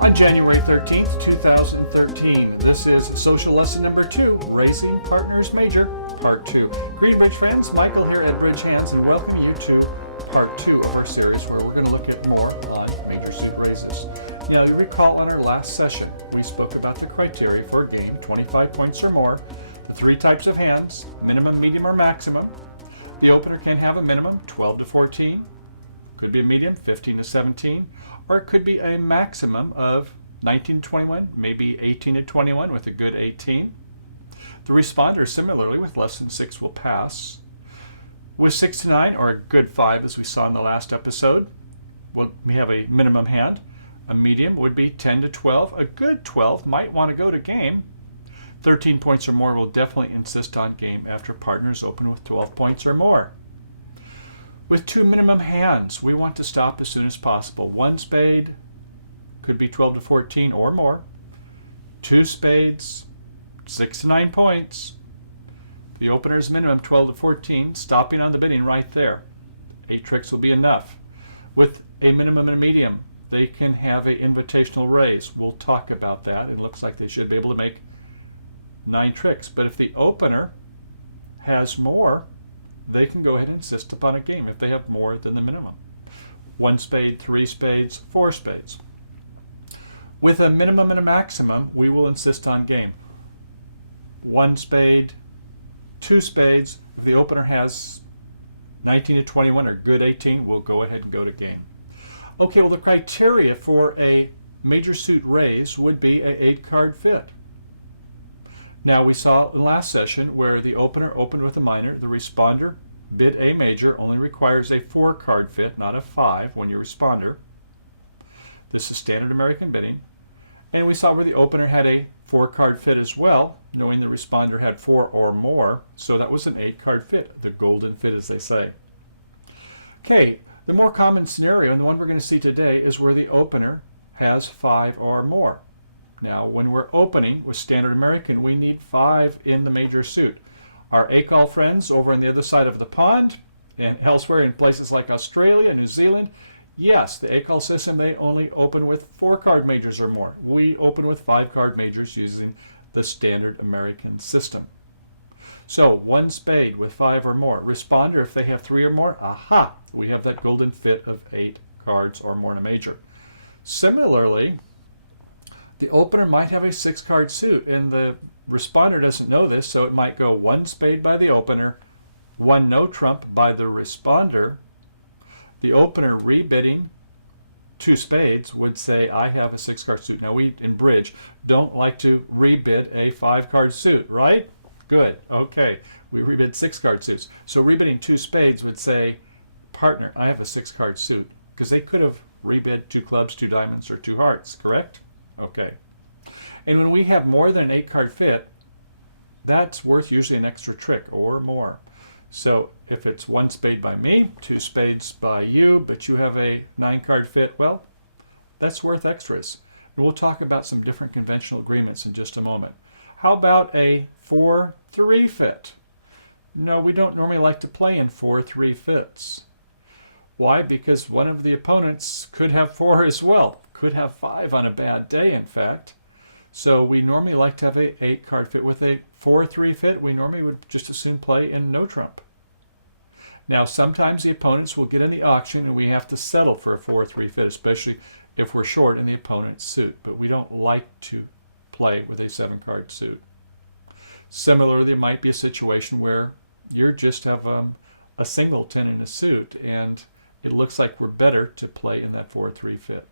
On January 13th, 2013, this is social lesson number 2, Raising Partners Major, Part 2. Greeting Bridge friends, Michael here at BridgeHands, and welcome you to Part 2 of our series where we're going to look at more on major suit raises. Now, you recall on our last session, we spoke about the criteria for a game, 25 points or more, the 3 types of hands, minimum, medium, or maximum. The opener can have a minimum, 12 to 14, could be a medium, 15 to 17, or it could be a maximum of 19 to 21, maybe 18 to 21 with a good 18. The responder, similarly, with less than 6 will pass. With 6 to 9, or a good 5, as we saw in the last episode, we have a minimum hand. A medium would be 10 to 12. A good 12 might want to go to game. 13 points or more will definitely insist on game after partners open with 12 points or more. With 2 minimum hands, we want to stop as soon as possible. 1 spade could be 12 to 14 or more. 2 spades, 6 to 9 points. The opener's minimum 12 to 14, stopping on the bidding right there. 8 tricks will be enough. With a minimum and a medium, they can have an invitational raise. We'll talk about that. It looks like they should be able to make 9 tricks. But if the opener has more, they can go ahead and insist upon a game if they have more than the minimum. 1 spade, 3 spades, 4 spades. With a minimum and a maximum, we will insist on game. 1 spade, 2 spades. If the opener has 19 to 21 or good 18, we'll go ahead and go to game. Okay, well, the criteria for a major suit raise would be a 8-card fit. Now, we saw in last session where the opener opened with a minor, the responder bid a major, only requires a 4-card fit, not a 5 when you responder. This is standard American bidding. And we saw where the opener had a 4-card fit as well, knowing the responder had 4 or more, so that was an 8-card fit, the golden fit as they say. Okay, the more common scenario, and the one we're going to see today, is where the opener has 5 or more. Now, when we're opening with standard American, we need 5 in the major suit. Our ACAL friends over on the other side of the pond and elsewhere in places like Australia, New Zealand, yes, the ACAL system, they only open with 4-card majors or more. We open with 5-card majors using the standard American system. So 1 spade with 5 or more. Responder, if they have 3 or more, aha, we have that golden fit of 8 cards or more in a major. Similarly, the opener might have a 6-card suit, and the responder doesn't know this, so it might go 1 spade by the opener, 1 no trump by the responder. The opener rebidding 2 spades would say, I have a 6-card suit. Now, we in bridge don't like to rebid a 5-card suit, right? Good. Okay. We rebid 6-card suits. So rebidding 2 spades would say, partner, I have a 6-card suit, because they could have rebid 2 clubs, 2 diamonds, or 2 hearts, correct? Okay. And when we have more than an 8-card fit, that's worth usually an extra trick or more. So if it's 1 spade by me, 2 spades by you, but you have a 9-card fit, well, that's worth extras. And we'll talk about some different conventional agreements in just a moment. How about a 4-3 fit? No, we don't normally like to play in 4-3 fits. Why? Because one of the opponents could have 4 as well. Could have 5 on a bad day, in fact. So we normally like to have a 8-card fit. With a 4-3 fit, we normally would just as soon play in no trump. Now, sometimes the opponents will get in the auction and we have to settle for a 4-3 fit, especially if we're short in the opponent's suit. But we don't like to play with a 7-card suit. Similarly, there might be a situation where you just have a singleton in a suit, and it looks like we're better to play in that 4-3 fit.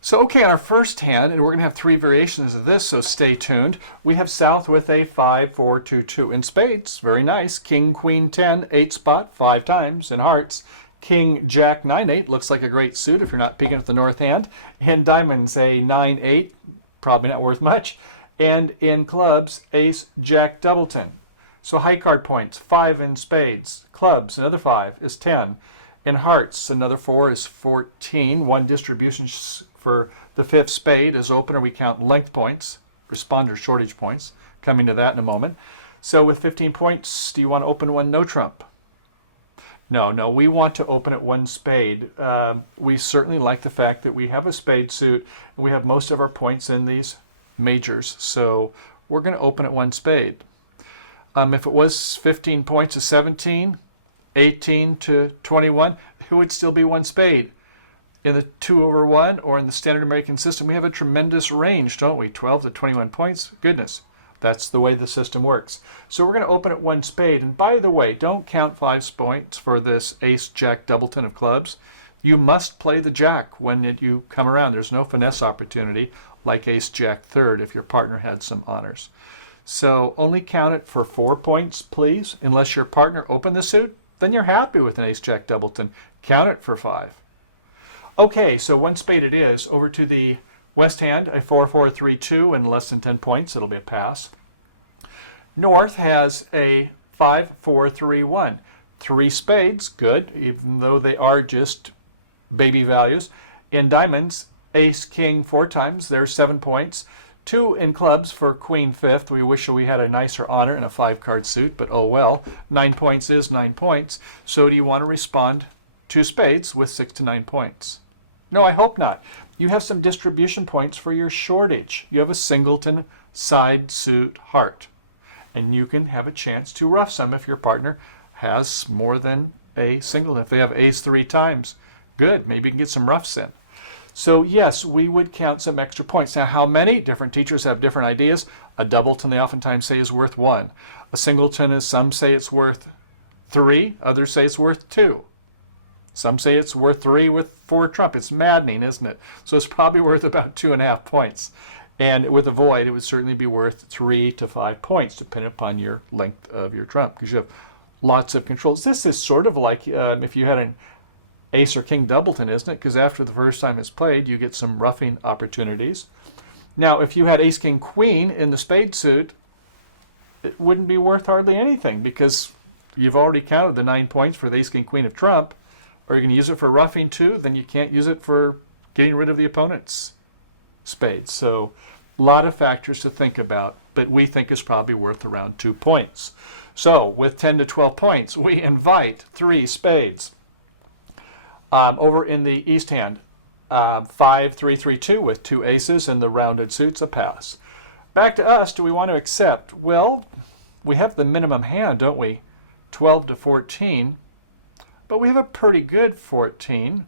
So, okay, on our first hand, and we're going to have 3 variations of this, so stay tuned. We have south with a 5-4-2-2 in spades. Very nice. King, Queen, 10, 8 spot, 5 times. In hearts, King, Jack, 9-8. Looks like a great suit if you're not peeking at the north hand. In diamonds, a 9-8. Probably not worth much. And in clubs, Ace, Jack, Doubleton. So high card points, 5 in spades. Clubs, another 5 is 10. In hearts, another 4 is 14. 1 distribution for the 5th spade. As opener, we count length points, responder shortage points. Coming to that in a moment. So with 15 points, do you want to open 1 no trump? No, we want to open at one spade. We certainly like the fact that we have a spade suit, and we have most of our points in these majors, so we're going to open at one spade. If it was 15 points to 17, 18 to 21, it would still be one spade. In the 2/1 or in the standard American system, we have a tremendous range, don't we? 12 to 21 points. Goodness, that's the way the system works. So we're going to open at one spade. And by the way, don't count 5 points for this ace-jack doubleton of clubs. You must play the jack when you come around. There's no finesse opportunity like ace-jack third if your partner had some honors. So only count it for 4 points, please. Unless your partner opened the suit, then you're happy with an ace-jack doubleton. Count it for 5. Okay, so one spade it is. Over to the west hand, a 4-4-3-2 and less than 10 points. It'll be a pass. North has a 5-4-3-1. 3 spades, good, even though they are just baby values. In diamonds, ace, king 4 times. There's 7 points. 2 in clubs for queen fifth. We wish we had a nicer honor in a 5-card suit, but oh well. 9 points is 9 points. So do you want to respond to spades with 6 to 9 points? No, I hope not. You have some distribution points for your shortage. You have a singleton side suit heart, and you can have a chance to rough some if your partner has more than a singleton. If they have ace 3 times, good. Maybe you can get some roughs in. So yes, we would count some extra points. Now, how many? Different teachers have different ideas. A doubleton they oftentimes say is worth 1. A singleton is, some say it's worth 3. Others say it's worth 2. Some say it's worth 3 with 4 trump. It's maddening, isn't it? So it's probably worth about 2.5 points. And with a void, it would certainly be worth 3 to 5 points, depending upon your length of your trump, because you have lots of controls. This is sort of like if you had an ace or king doubleton, isn't it? Because after the first time it's played, you get some roughing opportunities. Now, if you had ace, king, queen in the spade suit, it wouldn't be worth hardly anything, because you've already counted the 9 points for the ace, king, queen of trump. Or you can use it for roughing too, then you can't use it for getting rid of the opponent's spade. So a lot of factors to think about, but we think it's probably worth around 2 points. So with 10 to 12 points, we invite 3 spades. Over in the east hand, 5-3-3-2 with 2 aces and the rounded suits, a pass. Back to us, do we want to accept? Well, we have the minimum hand, don't we? 12 to 14. But we have a pretty good 14.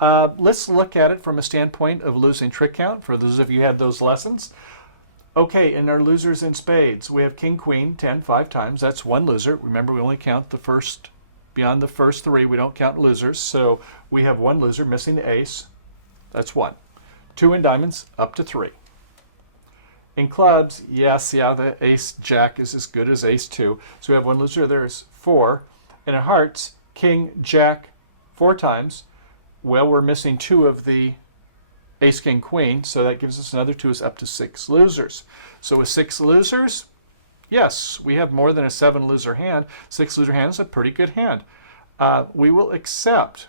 Let's look at it from a standpoint of losing trick count, for those of you who have those lessons. Okay, in our losers in spades, we have king, queen, 10, 5 times. That's 1 loser. Remember, we only count the first, beyond the first 3, we don't count losers. So we have 1 loser, missing the ace. That's 1. 2 in diamonds, up to 3. In clubs, yes, the ace, jack is as good as ace 2. So we have 1 loser, there's 4. And in hearts, king, jack 4 times. Well, we're missing 2 of the ace, king, queen, so that gives us another 2, is up to 6 losers. So with 6 losers, yes, we have more than a 7 loser hand. 6 loser hand is a pretty good hand. We will accept.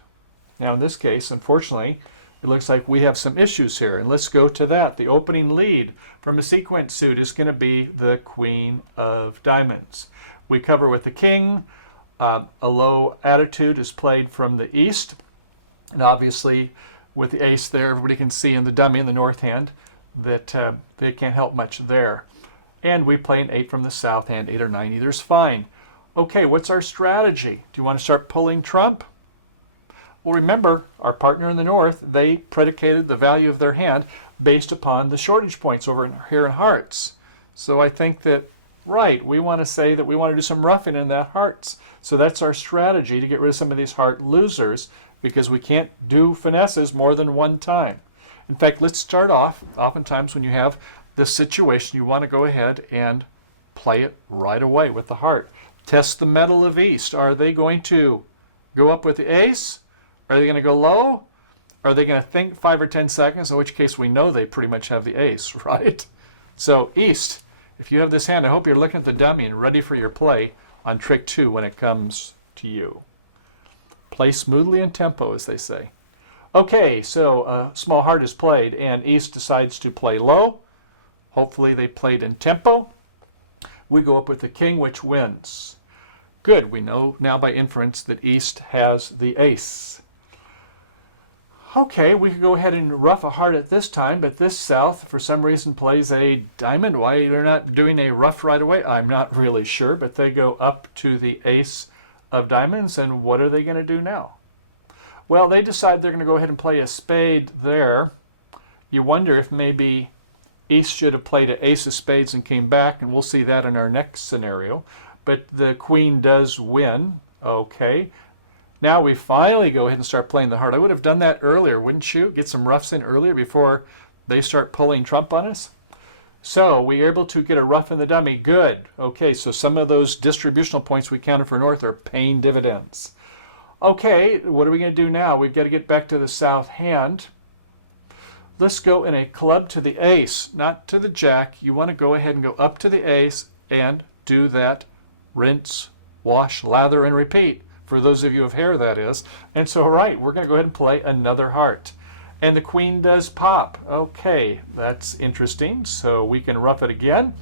Now in this case, unfortunately, it looks like we have some issues here, and let's go to that. The opening lead from a sequence suit is going to be the queen of diamonds. We cover with the king. A low attitude is played from the east, and obviously with the ace there, everybody can see in the dummy in the north hand that they can't help much there. And we play an 8 from the south hand. 8 or 9 either is fine. Okay, what's our strategy? Do you want to start pulling trump? Well, remember, our partner in the north, they predicated the value of their hand based upon the shortage points over here in hearts. So I think that, right, we want to say that we want to do some roughing in that hearts. So that's our strategy, to get rid of some of these heart losers, because we can't do finesses more than 1 time. In fact, let's start off. Oftentimes when you have this situation, you want to go ahead and play it right away with the heart. Test the metal of east. Are they going to go up with the ace? Are they going to go low? Are they going to think 5 or 10 seconds, in which case we know they pretty much have the ace, right? So east, if you have this hand, I hope you're looking at the dummy and ready for your play on trick 2 when it comes to you. Play smoothly in tempo, as they say. Okay, so small heart is played, and east decides to play low. Hopefully they played in tempo. We go up with the king, which wins. Good, we know now by inference that East has the ace. Okay, we could go ahead and ruff a heart at this time, but this South, for some reason, plays a diamond. Why they're not doing a ruff right away, I'm not really sure, but they go up to the ace of diamonds, and what are they going to do now? Well, they decide they're going to go ahead and play a spade there. You wonder if maybe East should have played an ace of spades and came back, and we'll see that in our next scenario. But the queen does win. Okay. Now we finally go ahead and start playing the heart. I would have done that earlier, wouldn't you? Get some roughs in earlier before they start pulling trump on us. So we are able to get a ruff in the dummy. Good. Okay, so some of those distributional points we counted for North are paying dividends. Okay, what are we going to do now? We've got to get back to the South hand. Let's go in a club to the ace, not to the jack. You want to go ahead and go up to the ace and do that rinse, wash, lather, and repeat. For those of you with hair, that is. And so, right, we're going to go ahead and play another heart. And the queen does pop. Okay, that's interesting. So we can ruff it again.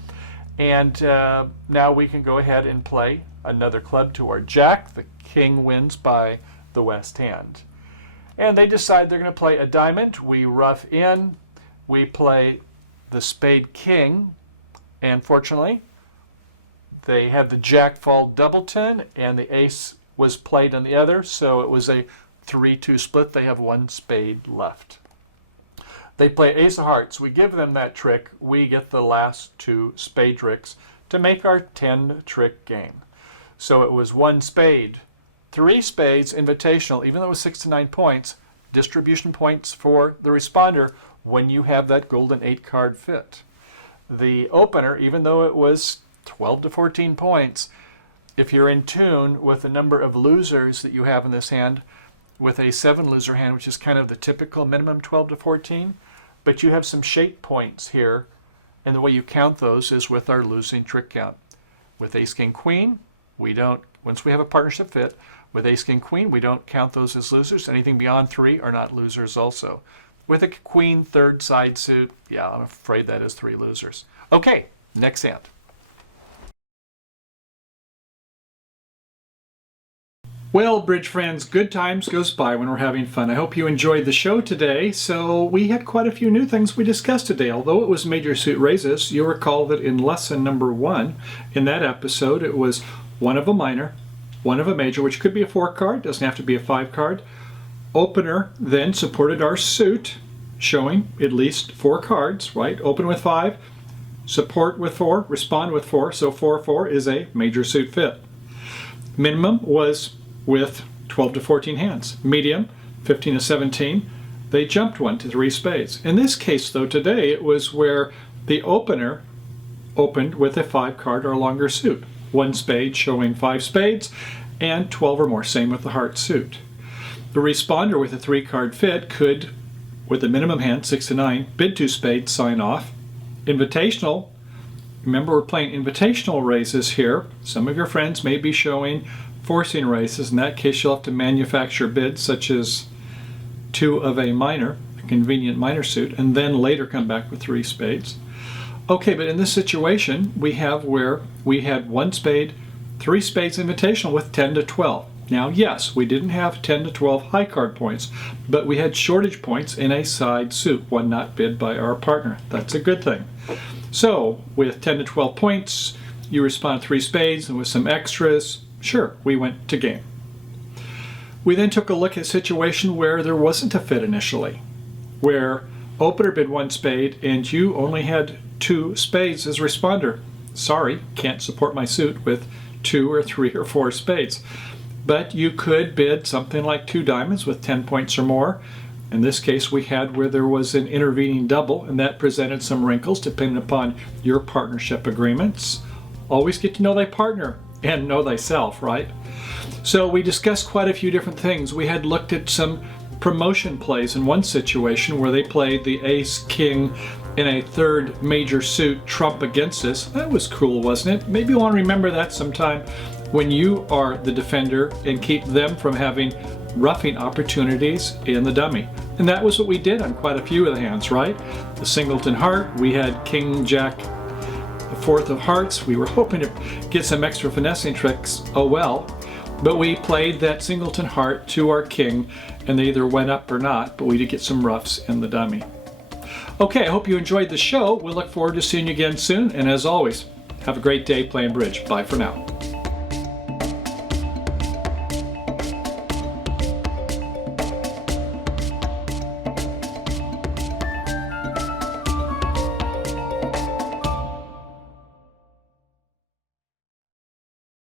And now we can go ahead and play another club to our jack. The king wins by the west hand. And they decide they're going to play a diamond. We ruff in. We play the spade king. And fortunately, they had the jack fall doubleton, and the ace was played on the other, so it was a 3-2 split. They have one spade left. They play ace of hearts. We give them that trick. We get the last two spade tricks to make our 10-trick game. So it was one spade, 3 spades, invitational, even though it was 6 to 9 points, distribution points for the responder when you have that golden 8-card fit. The opener, even though it was 12 to 14 points, if you're in tune with the number of losers that you have in this hand, with a 7-loser hand, which is kind of the typical minimum 12 to 14, but you have some shape points here, and the way you count those is with our losing trick count. With ace, king, queen, we don't, once we have a partnership fit, with ace, king, queen, we don't count those as losers. Anything beyond 3 are not losers also. With a queen, third side suit, yeah, I'm afraid that is 3 losers. Okay, next hand. Well, bridge friends, good times goes by when we're having fun. I hope you enjoyed the show today. So we had quite a few new things we discussed today. Although it was major suit raises, you'll recall that in lesson number 1, in that episode, it was one of a minor, one of a major, which could be a 4-card, doesn't have to be a 5-card. Opener then supported our suit, showing at least 4 cards, right? Open with 5, support with 4, respond with 4, so 4-4 is a major suit fit. Minimum was with 12 to 14 hands. Medium, 15 to 17. They jumped 1 to 3 spades. In this case, though, today, it was where the opener opened with a 5-card or longer suit. 1 spade showing 5 spades, and 12 or more, same with the heart suit. The responder with a 3-card fit could, with the minimum hand, 6 to 9, bid 2 spades, sign off. Invitational, remember we're playing invitational raises here. Some of your friends may be showing forcing raises. In that case, you'll have to manufacture bids such as 2 of a minor, a convenient minor suit, and then later come back with 3 spades. Okay, but in this situation, we have where we had 1 spade, 3 spades invitational with 10 to 12. Now, yes, we didn't have 10 to 12 high card points, but we had shortage points in a side suit, one not bid by our partner. That's a good thing. So, with 10 to 12 points, you respond 3 spades, and with some extras, sure, we went to game. We then took a look at a situation where there wasn't a fit initially, where opener bid 1 spade and you only had 2 spades as responder. Sorry, can't support my suit with 2 or 3 or 4 spades. But you could bid something like 2 diamonds with 10 points or more. In this case, we had where there was an intervening double, and that presented some wrinkles depending upon your partnership agreements. Always get to know thy partner and know thyself, right? So we discussed quite a few different things. We had looked at some promotion plays in one situation where they played the ace king in a 3rd major suit trump against us. That was cool, wasn't it? Maybe you want to remember that sometime when you are the defender and keep them from having roughing opportunities in the dummy. And that was what we did on quite a few of the hands, right? The singleton heart, we had king, jack, the fourth of hearts. We were hoping to get some extra finessing tricks, oh well, but we played that singleton heart to our king, and they either went up or not, but we did get some roughs in the dummy. Okay, I hope you enjoyed the show. We'll look forward to seeing you again soon, and as always, have a great day playing bridge. Bye for now.